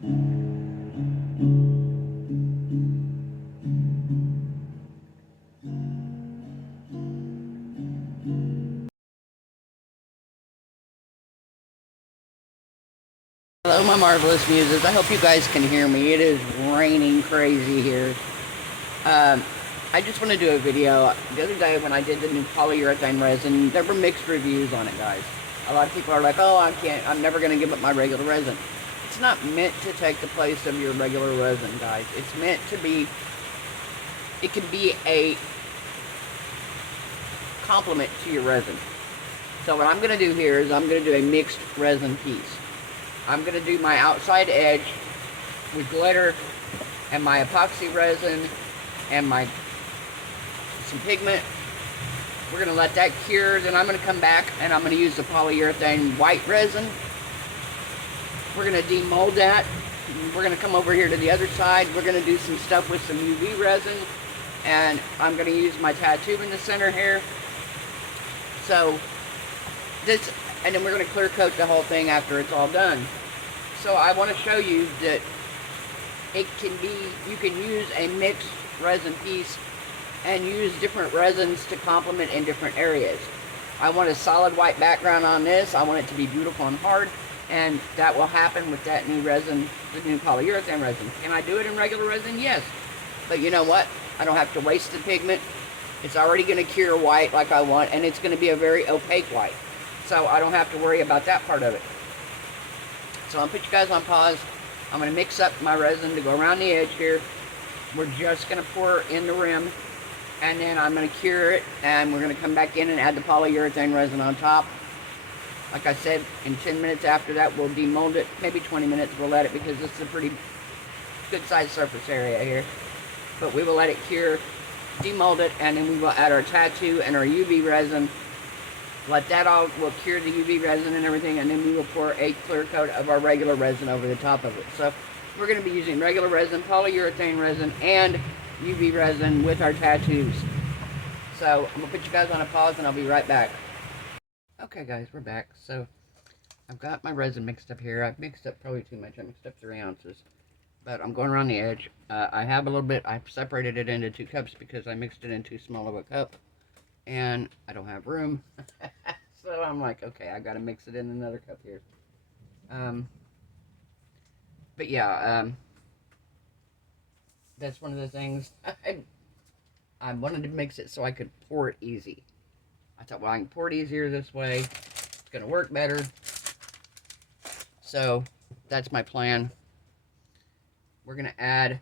Hello, my marvelous muses. I hope you guys can hear me. It is raining crazy here. I just want to do a video. The other day when I did the new polyurethane resin, there were mixed reviews on it, guys. A lot of people are like, oh, I'm never going to give up my regular resin. It's not meant to take the place of your regular resin, guys. It's meant to be, it can be a complement to your resin. So what I'm going to do here is I'm going to do a mixed resin piece. I'm going to do my outside edge with glitter and my epoxy resin and some pigment. We're going to let that cure. Then I'm going to come back and I'm going to use the polyurethane white resin. We're going to demold that. We're going to come over here to the other side. We're going to do some stuff with some UV resin. And I'm going to use my tattoo in the center here. So this, and then we're going to clear coat the whole thing after it's all done. So I want to show you that it can be, you can use a mixed resin piece and use different resins to complement in different areas. I want a solid white background on this. I want it to be beautiful and hard, and that will happen with that new resin, the new polyurethane resin. Can I do it in regular resin? Yes. But you know what? I don't have to waste the pigment. It's already going to cure white like I want, and it's going to be a very opaque white. So I don't have to worry about that part of it. So I'll put you guys on pause. I'm going to mix up my resin to go around the edge here. We're just going to pour in the rim, and then I'm going to cure it, and we're going to come back in and add the polyurethane resin on top. Like I said, in 10 minutes after that, we'll demold it. Maybe 20 minutes we'll let it, because this is a pretty good sized surface area here. But we will let it cure, demold it, and then we will add our tattoo and our UV resin. Let that all, we'll cure the UV resin and everything, and then we will pour a clear coat of our regular resin over the top of it. So we're going to be using regular resin, polyurethane resin, and UV resin with our tattoos. So I'm going to put you guys on a pause, and I'll be right back. Okay guys, we're back. So I've got my resin mixed up here. I've mixed up probably too much. I mixed up 3 ounces. But I'm going around the edge. I have a little bit, I've separated it into 2 cups because I mixed it in too small of a cup. And I don't have room. So I'm like, okay, I gotta mix it in another cup here. But yeah, that's one of the things. I wanted to mix it so I could pour it easy. I thought, well, I can pour it easier this way. It's gonna work better. So that's my plan. We're gonna add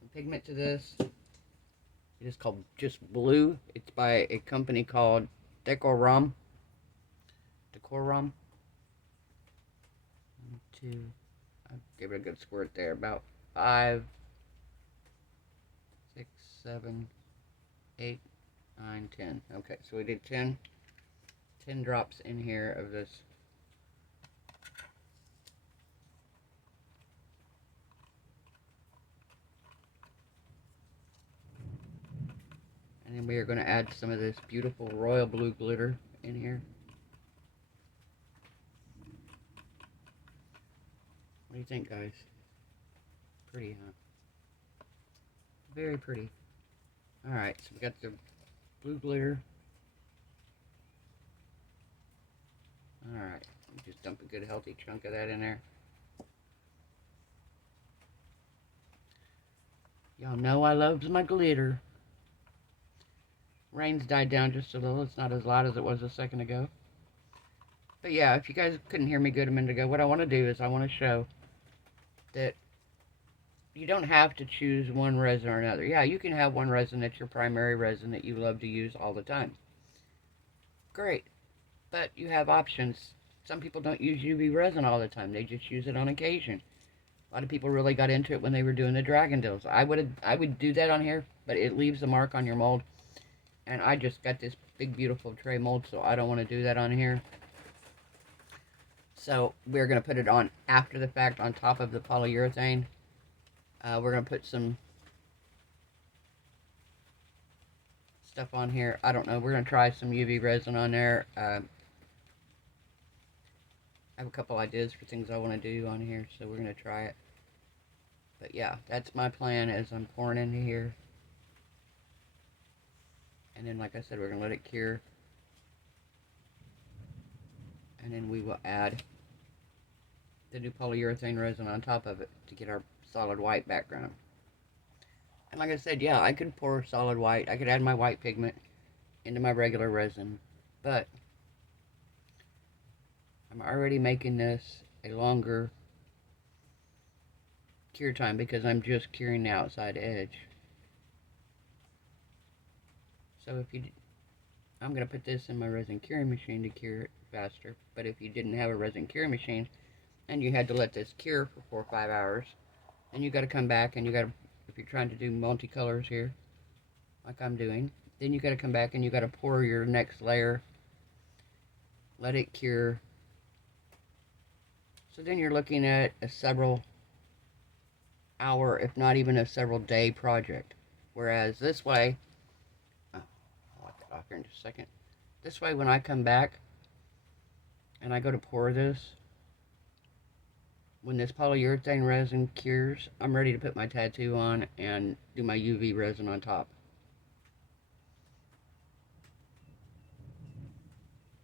some pigment to this. It is called just blue. It's by a company called Decorum. 1, 2, I'll give it a good squirt there. About 5, 6, 7, 8, 9, 10. Okay, so we did 10 drops in here of this. And then we are going to add some of this beautiful royal blue glitter in here. What do you think, guys? Pretty, huh? Very pretty. Alright, so we got the blue glitter. Alright, just dump a good healthy chunk of that in there. Y'all know I loves my glitter. Rain's died down just a little. It's not as loud as it was a second ago. But yeah, if you guys couldn't hear me good a minute ago, what I want to do is I want to show that you don't have to choose one resin or another. Yeah, you can have one resin that's your primary resin that you love to use all the time. Great. But you have options. Some people don't use UV resin all the time. They just use it on occasion. A lot of people really got into it when they were doing the dragon deals. I would do that on here, but it leaves a mark on your mold. And I just got this big, beautiful tray mold, so I don't want to do that on here. So we're going to put it on after the fact on top of the polyurethane. We're going to put some stuff on here. I don't know. We're going to try some UV resin on there. I have a couple ideas for things I want to do on here, so we're going to try it. But yeah, that's my plan as I'm pouring into here. And then, like I said, we're going to let it cure. And then we will add the new polyurethane resin on top of it to get our solid white background. And like I said, yeah, I could pour solid white. I could add my white pigment into my regular resin. But I'm already making this a longer cure time because I'm just curing the outside edge. So if you, I'm going to put this in my resin curing machine to cure it faster. But if you didn't have a resin curing machine and you had to let this cure for 4 or 5 hours, then you got to come back and you got to, if you're trying to do multicolors here, like I'm doing, then you got to come back and you got to pour your next layer, let it cure. So then you're looking at a several hour, if not even a several day project. Whereas this way, oh, I'll lock that off here in just a second. This way, when I come back and I go to pour this, when this polyurethane resin cures, I'm ready to put my tattoo on and do my UV resin on top.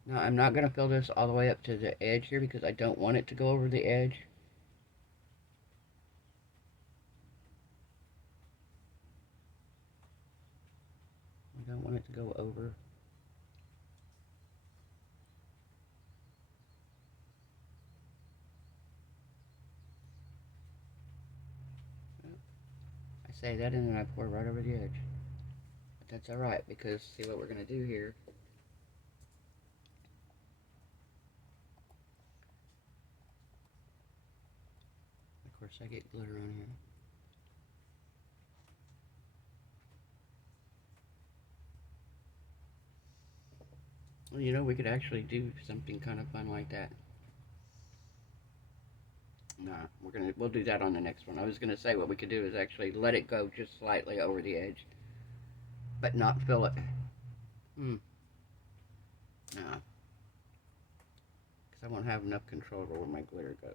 Now, I'm not going to fill this all the way up to the edge here because I don't want it to go over the edge. I don't want it to go over. I say that and then I pour right over the edge. But that's alright because see what we're going to do here. Of course I get glitter on here. Well, you know, we could actually do something kind of fun like that. Nah, we'll do that on the next one. I was gonna say what we could do is actually let it go just slightly over the edge, but not fill it. Nah, because I won't have enough control over where my glitter goes.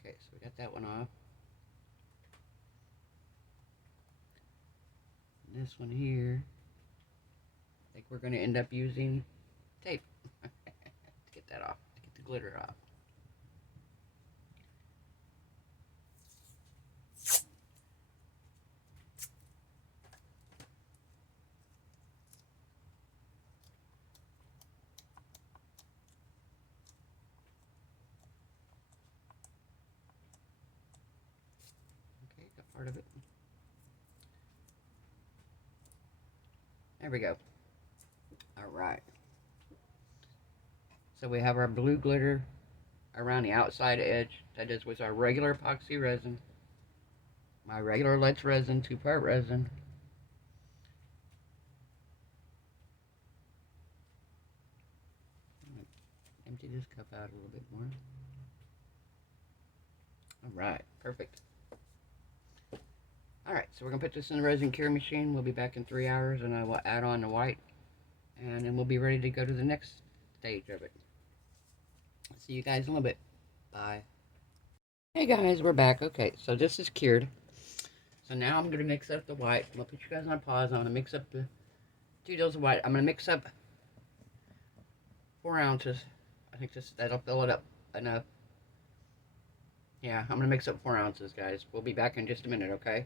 Okay, so we got that one off. And this one here, I think we're gonna end up using tape to get that off, to get the glitter off. Okay, got part of it. There we go. Alright. So we have our blue glitter around the outside edge. That is with our regular epoxy resin. My regular Let's resin, 2-part resin. Empty this cup out a little bit more. Alright, perfect. Alright, so we're going to put this in the resin cure machine. We'll be back in 3 hours and I will add on the white. And then we'll be ready to go to the next stage of it. See you guys in a little bit. Bye. Hey guys, we're back. Okay, so this is cured. So now I'm going to mix up the white. I'm going to put you guys on pause. I'm going to mix up the 2 deals of white. I'm going to mix up 4 ounces. I think that'll fill it up enough. Yeah, I'm going to mix up 4 ounces, guys. We'll be back in just a minute, okay?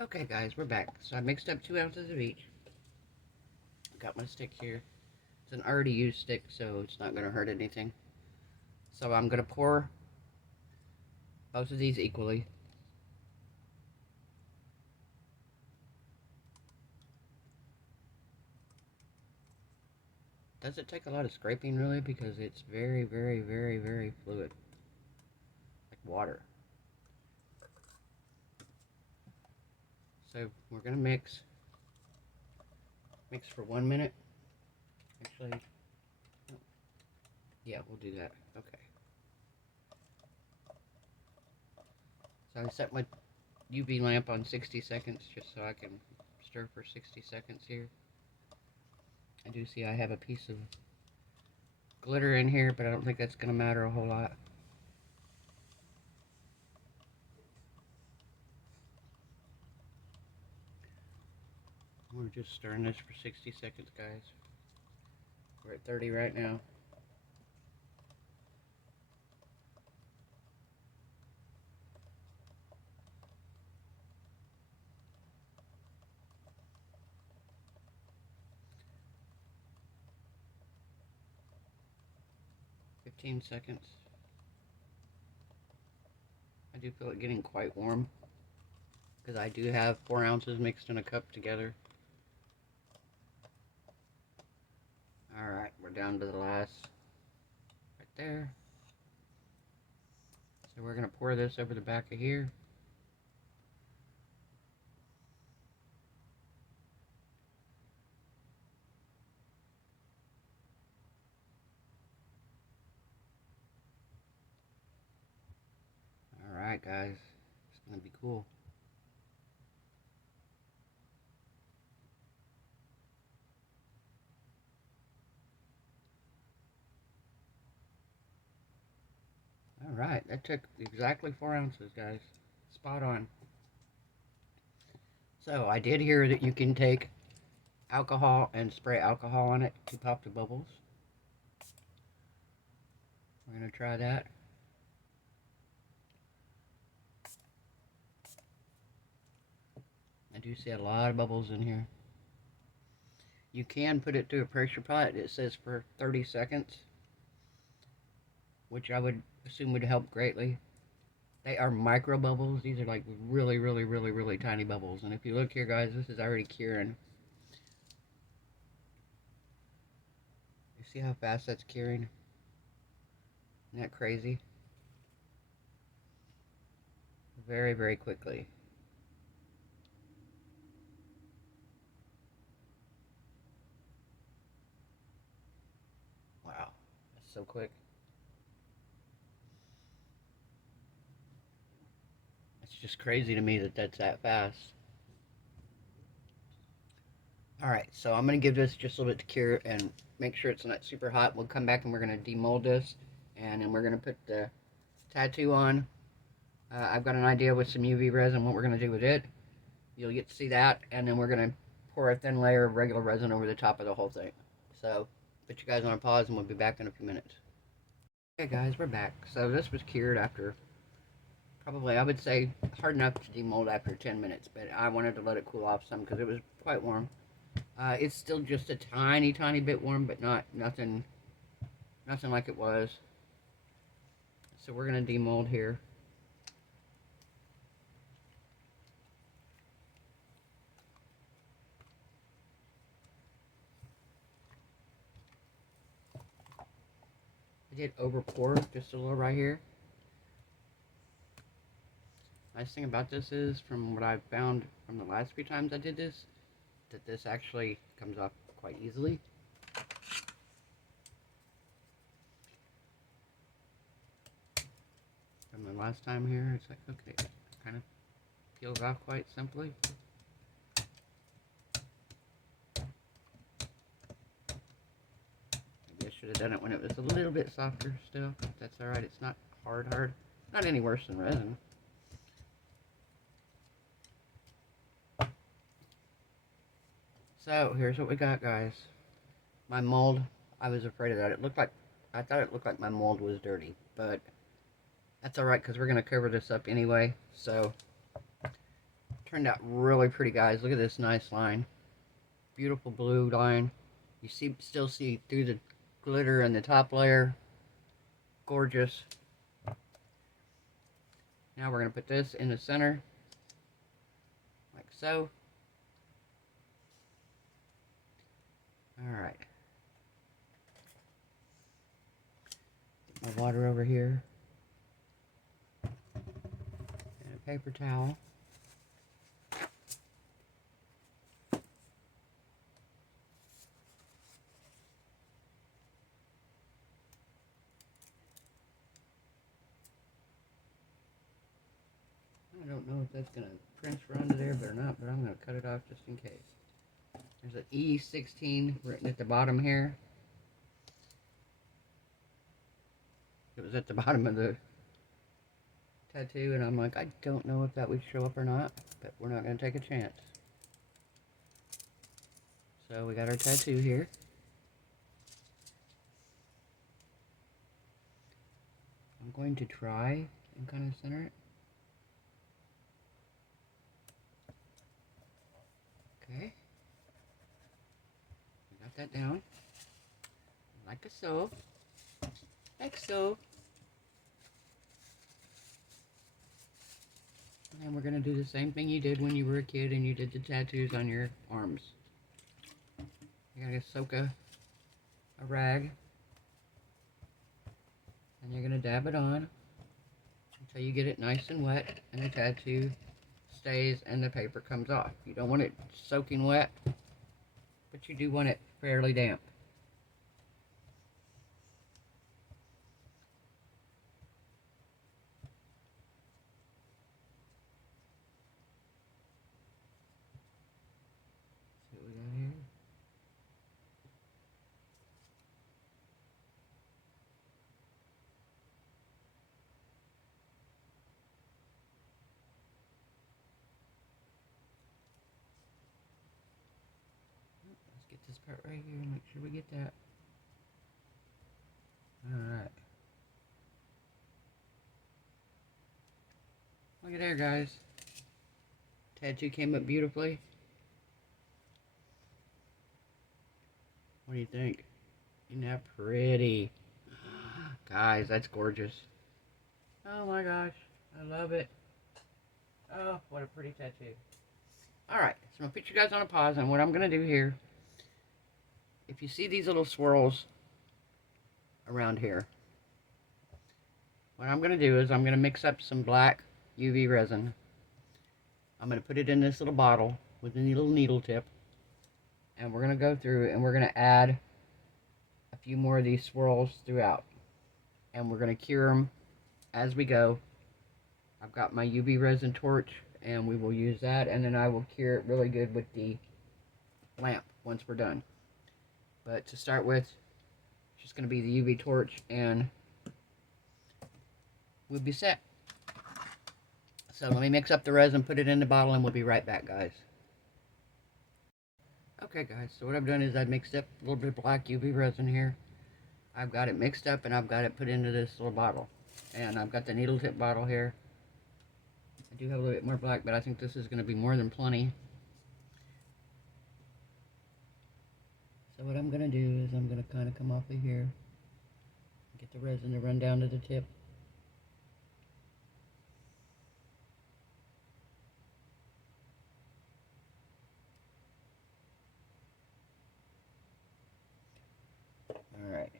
Okay, guys, we're back. So I mixed up 2 ounces of each. Got my stick here. It's an already used stick, so it's not going to hurt anything. So I'm going to pour both of these equally. Does it take a lot of scraping, really? Because it's very, very, very, very fluid. Like water. So we're going to mix for 1 minute. Actually, yeah, we'll do that. Okay. So I set my UV lamp on 60 seconds just so I can stir for 60 seconds here. I do see I have a piece of glitter in here, but I don't think that's going to matter a whole lot. We're just stirring this for 60 seconds, guys. We're at 30 right now. Fifteen seconds. I do feel it getting quite warm because I do have 4 ounces mixed in a cup together. Alright, we're down to the last right there. So we're going to pour this over the back of here. Alright guys, it's going to be cool. Alright, that took exactly 4 ounces, guys. Spot on. So, I did hear that you can take alcohol and spray alcohol on it to pop the bubbles. We're going to try that. I do see a lot of bubbles in here. You can put it through a pressure pot. It says for 30 seconds, which I would assume would help greatly. They are micro bubbles. These are like really, really, really, really tiny bubbles. And if you look here, guys, this is already curing. You see how fast that's curing? Isn't that crazy? Very, very quickly. Wow, that's so quick. It's just crazy to me that that's that fast. Alright, so I'm going to give this just a little bit to cure and make sure it's not super hot. We'll come back and we're going to demold this, and then we're going to put the tattoo on. I've got an idea with some UV resin what we're going to do with it. You'll get to see that, and then we're going to pour a thin layer of regular resin over the top of the whole thing. So, put you guys on a pause and we'll be back in a few minutes. Okay guys, we're back. So this was cured after probably, I would say, hard enough to demold after 10 minutes, but I wanted to let it cool off some because it was quite warm. It's still just a tiny, tiny bit warm, but nothing like it was. So we're going to demold here. I did over pour just a little right here. Nice thing about this is, from what I've found from the last few times I did this, that this actually comes off quite easily. From the last time here, it's like, okay, it kind of peels off quite simply. Maybe I should have done it when it was a little bit softer still. That's alright, it's not hard. Not any worse than resin. So, here's what we got, guys. My mold, I was afraid of that. I thought it looked like my mold was dirty, but that's alright because we're going to cover this up anyway. So, turned out really pretty, guys. Look at this nice line. Beautiful blue line. You still see through the glitter in the top layer. Gorgeous. Now we're going to put this in the center, like so. Alright. My water over here. And a paper towel. I don't know if that's going to transfer onto there or not, but I'm going to cut it off just in case. There's an E16 written at the bottom here. It was at the bottom of the tattoo, and I'm like, I don't know if that would show up or not, but we're not going to take a chance. So we got our tattoo here. I'm going to try and kind of center it. Okay. Got that down. Like so. Like so. And then we're going to do the same thing you did when you were a kid and you did the tattoos on your arms. You're going to soak a rag. And you're going to dab it on until you get it nice and wet and the tattoo stays and the paper comes off. You don't want it soaking wet, but you do want it fairly damp. See what we got here? Let's get this part right here and make sure we get that. Alright. Look at there, guys. Tattoo came up beautifully. What do you think? Isn't that pretty? Guys, that's gorgeous. Oh my gosh. I love it. Oh, what a pretty tattoo. Alright, so I'm going to put you guys on a pause, and what I'm going to do here, if you see these little swirls around here, what I'm going to do is I'm going to mix up some black UV resin. I'm going to put it in this little bottle with a little needle tip, and we're going to go through and we're going to add a few more of these swirls throughout, and we're going to cure them as we go. I've got my UV resin torch, and we will use that, and then I will cure it really good with the lamp once we're done. But to start with, it's just going to be the UV torch, and we'll be set. So let me mix up the resin, put it in the bottle, and we'll be right back, guys. Okay, guys, so what I've done is I've mixed up a little bit of black UV resin here. I've got it mixed up, and I've got it put into this little bottle. And I've got the needle tip bottle here. I do have a little bit more black, but I think this is going to be more than plenty. So what I'm going to do is I'm going to kind of come off of here, get the resin to run down to the tip. Alright.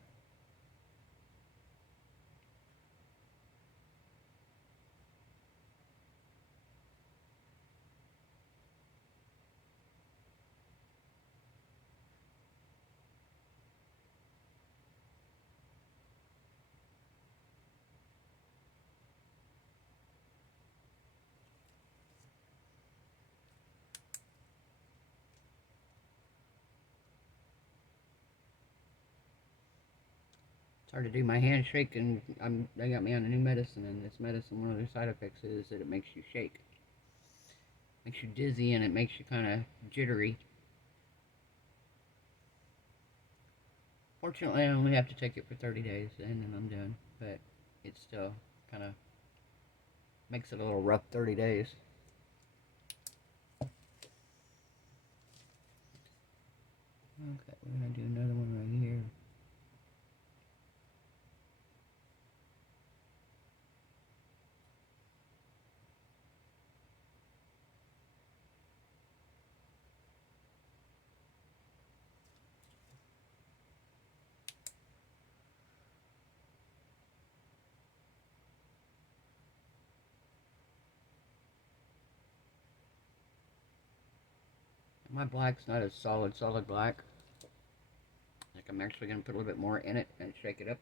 It's hard to do. My hands shake, and they got me on a new medicine, and this medicine, one of the side effects is that it makes you shake. Makes you dizzy, and it makes you kind of jittery. Fortunately, I only have to take it for 30 days, and then I'm done. But it still kind of makes it a little rough 30 days. Okay, we're going to do another one right here. My black's not a solid black. Like, I'm actually going to put a little bit more in it and shake it up.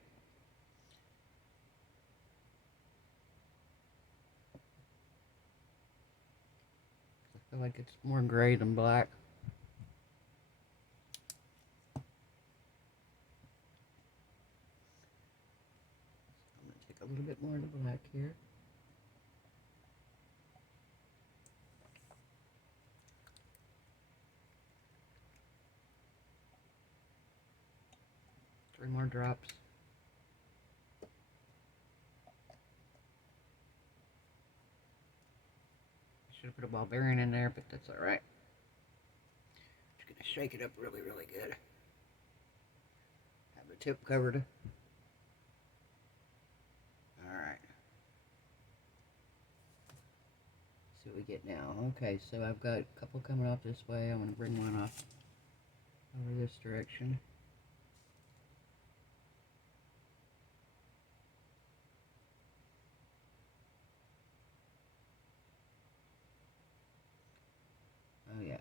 I feel like it's more gray than black. I'm going to take a little bit more of the black here. Three more drops. Should have put a ball bearing in there, but that's alright. Just going to shake it up really, really good. Have the tip covered. Alright. See what we get now. Okay, so I've got a couple coming off this way. I'm going to bring one off over this direction. Oh yeah.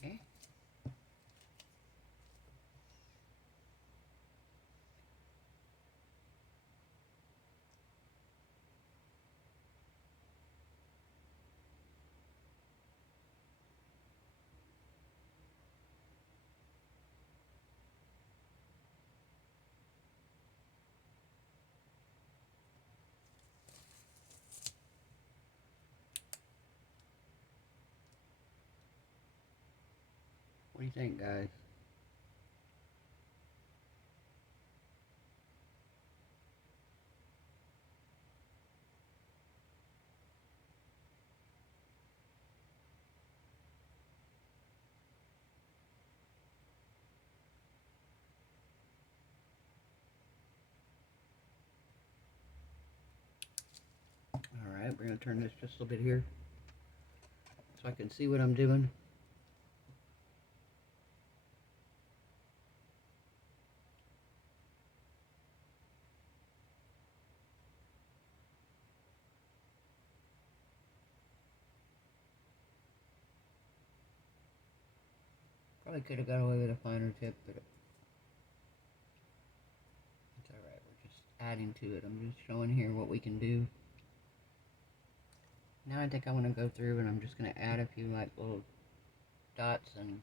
Okay. What do you think, guys? Alright, we're going to turn this just a little bit here so I can see what I'm doing. Probably could have got away with a finer tip, but it's alright. We're just adding to it. I'm just showing here what we can do. Now I think I want to go through and I'm just going to add a few like little dots and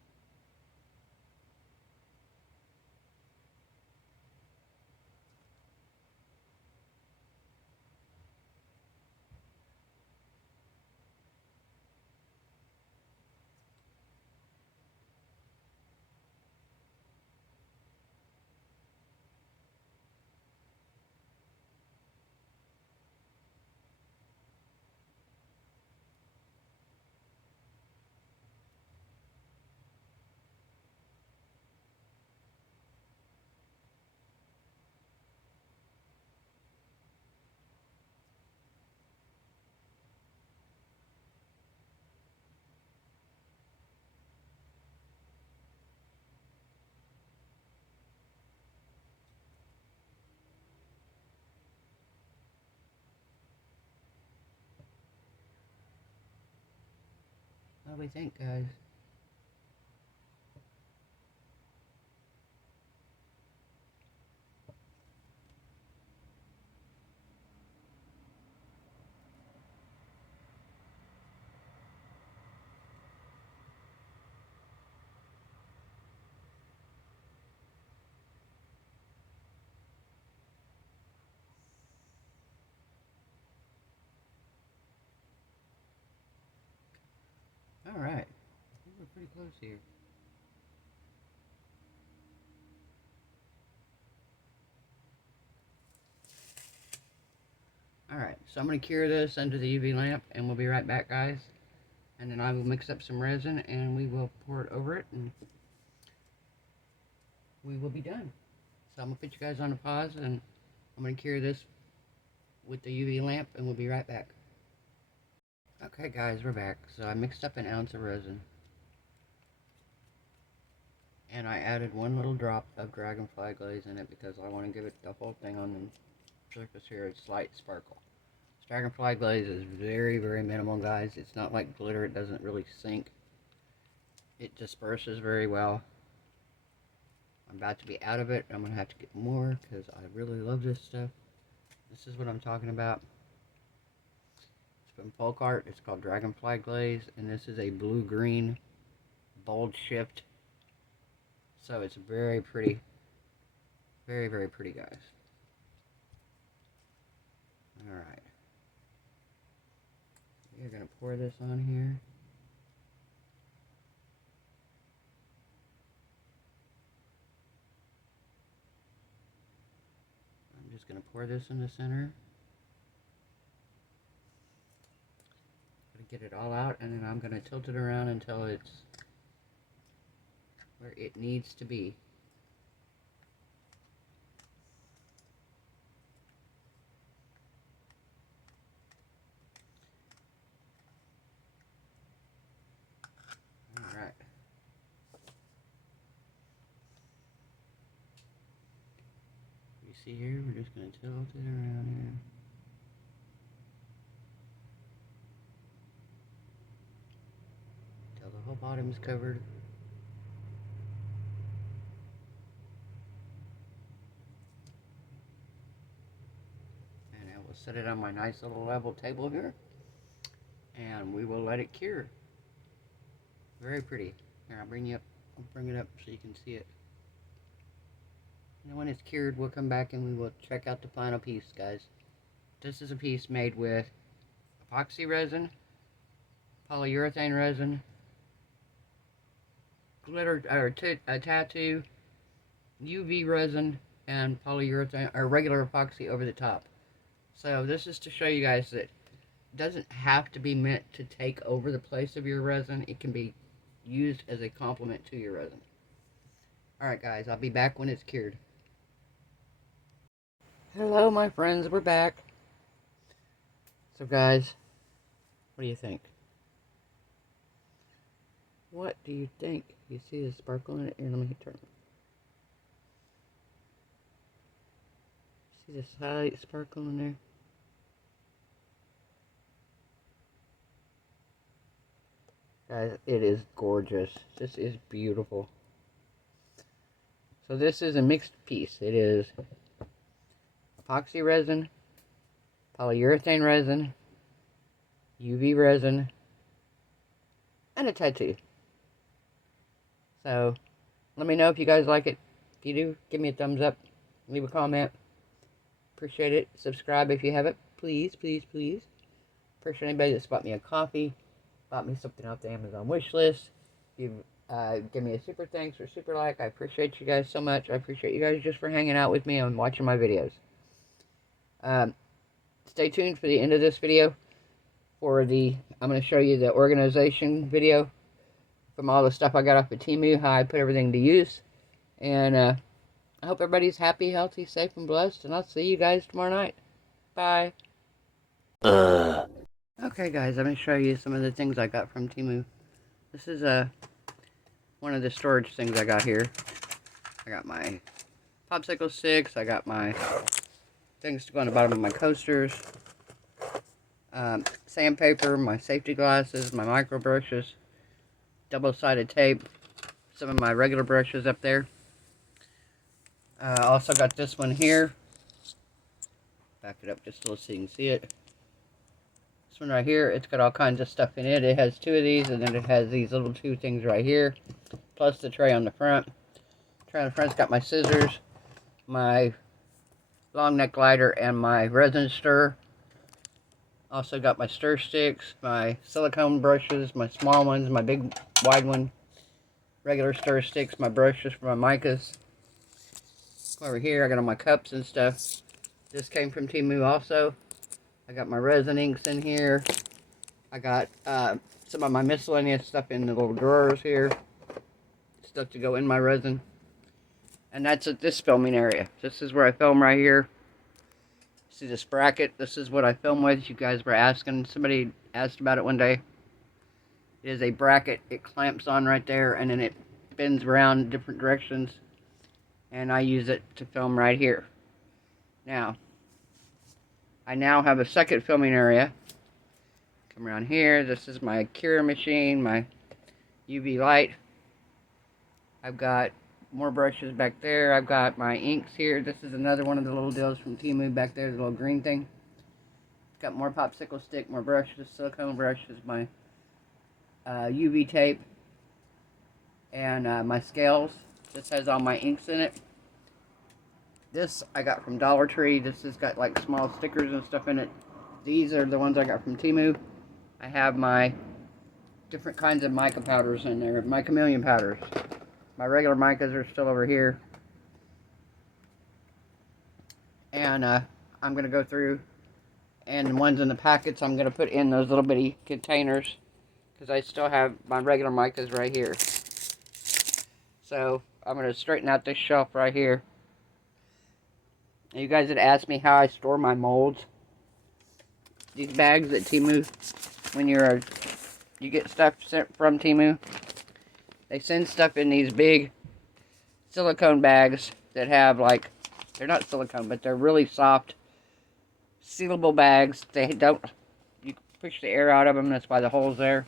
what do we think, guys? Alright, we're pretty close here. Alright, so I'm going to cure this under the UV lamp and we'll be right back, guys. And then I will mix up some resin and we will pour it over it and we will be done. So I'm going to put you guys on a pause and I'm going to cure this with the UV lamp, and we'll be right back. Okay guys, we're back. So I mixed up an ounce of resin, and I added one little drop of dragonfly glaze in it because I want to give it the whole thing on the surface here a slight sparkle. Dragonfly glaze is very, very minimal, guys. It's not like glitter. It doesn't really sink. It disperses very well. I'm about to be out of it. I'm going to have to get more because I really love this stuff. This is what I'm talking about. It's from Folk Art. It's called Dragonfly Glaze, and this is a blue-green bold shift. So it's very pretty. Very, very pretty, guys. Alright. We're going to pour this on here. I'm just going to pour this in the center. Get it all out, and then I'm going to tilt it around until it's where it needs to be. Alright. You see here, we're just going to tilt it around here. Till the whole bottom is covered. And I will set it on my nice little level table here. And we will let it cure. Very pretty. Here, I'll bring it up so you can see it. And when it's cured, we'll come back and we will check out the final piece, guys. This is a piece made with epoxy resin, polyurethane resin, glitter or tattoo, UV resin, and polyurethane or regular epoxy over the top. So this is to show you guys that it doesn't have to be meant to take over the place of your resin. It can be used as a complement to your resin. Alright guys, I'll be back when it's cured. Hello my friends, we're back. So guys, what do you think? What do you think? You see the sparkle in it? Here, let me turn. See the slight sparkle in there? Guys, it is gorgeous. This is beautiful. So this is a mixed piece. It is epoxy resin, polyurethane resin, UV resin, and a tattoo. So let me know if you guys like it. If you do, give me a thumbs up. Leave a comment. Appreciate it. Subscribe if you haven't. Please, please, please. Appreciate anybody that's bought me a coffee. Bought me something off the Amazon wish list. You give me a super thanks or super like. I appreciate you guys so much. I appreciate you guys just for hanging out with me and watching my videos. Stay tuned for the end of this video. I'm going to show you the organization video from all the stuff I got off of Temu, how I put everything to use. And I hope everybody's happy, healthy, safe, and blessed. And I'll see you guys tomorrow night. Bye. Okay guys, I'm going to show you some of the things I got from Temu. This is one of the storage things I got here. I got my popsicle sticks, I got my things to go on the bottom of my coasters, sandpaper, my safety glasses, my micro brushes, double-sided tape, some of my regular brushes up there. Also got this one here. Back it up just a little so you can see it. This one right here, it's got all kinds of stuff in it. It has two of these, and then it has these little two things right here, plus the tray on the front. The tray on the front's got my scissors, my long neck lighter, and my resin stir. Also got my stir sticks, my silicone brushes, my small ones, my big wide one, regular stir sticks, my brushes for my micas. Over here, I got all my cups and stuff. This came from Temu also. I got my resin inks in here. I got some of my miscellaneous stuff in the little drawers here. Stuff to go in my resin. And that's at this filming area. This is where I film right here. See this bracket? This is what I film with. You guys were asking. Somebody asked about it one day. It is a bracket. It clamps on right there, and then it spins around different directions. And I use it to film right here. Now, I now have a second filming area. Come around here. This is my cure machine, my UV light. I've got more brushes back there. I've got my inks here. This is another one of the little deals from Temu back there, the little green thing. Got more popsicle stick, more brushes, silicone brushes, my UV tape, and my scales. This has all my inks in it. This I got from Dollar Tree. This has got like small stickers and stuff in it. These are the ones I got from Temu. I have my different kinds of mica powders in there, my chameleon powders. My regular micas are still over here. And I'm going to go through, and the ones in the packets I'm going to put in those little bitty containers, because I still have my regular micas right here. So I'm going to straighten out this shelf right here. You guys had asked me how I store my molds. These bags at Temu, when you get stuff sent from Temu, they send stuff in these big silicone bags that have like, they're not silicone, but they're really soft, sealable bags. They don't, you push the air out of them, that's why the hole's there.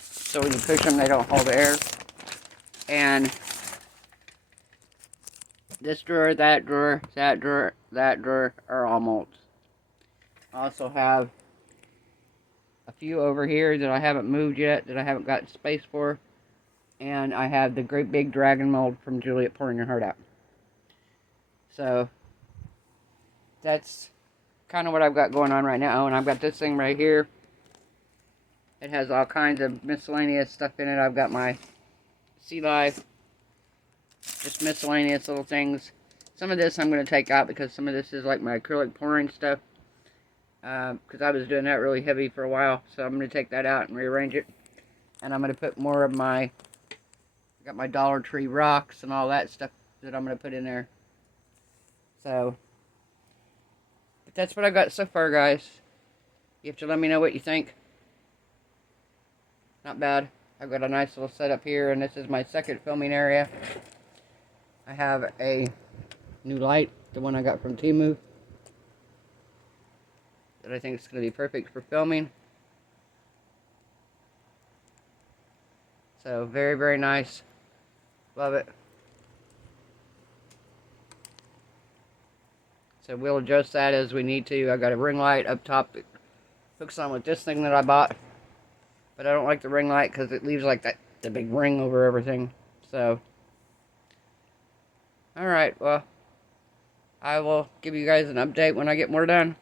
So when you push them, they don't hold air. And this drawer, that drawer, that drawer, that drawer are all molds. I also have a few over here that I haven't moved yet, that I haven't got space for. And I have the great big dragon mold from Juliet Pouring Your Heart Out. So that's kind of what I've got going on right now. And I've got this thing right here. It has all kinds of miscellaneous stuff in it. I've got my Sea Life. Just miscellaneous little things. Some of this I'm going to take out because some of this is like my acrylic pouring stuff. Because I was doing that really heavy for a while. So I'm going to take that out and rearrange it. And I'm going to put more of my, I got my Dollar Tree rocks and all that stuff that I'm going to put in there. So, but that's what I got so far, guys. You have to let me know what you think. Not bad. I've got a nice little setup here, and this is my second filming area. I have a new light, the one I got from Temu, that I think is going to be perfect for filming. So, very, very nice. Love it. So we'll adjust that as we need to. I got a ring light up top that hooks on with this thing that I bought. But I don't like the ring light because it leaves like that, the big ring over everything. So, alright, well, I will give you guys an update when I get more done.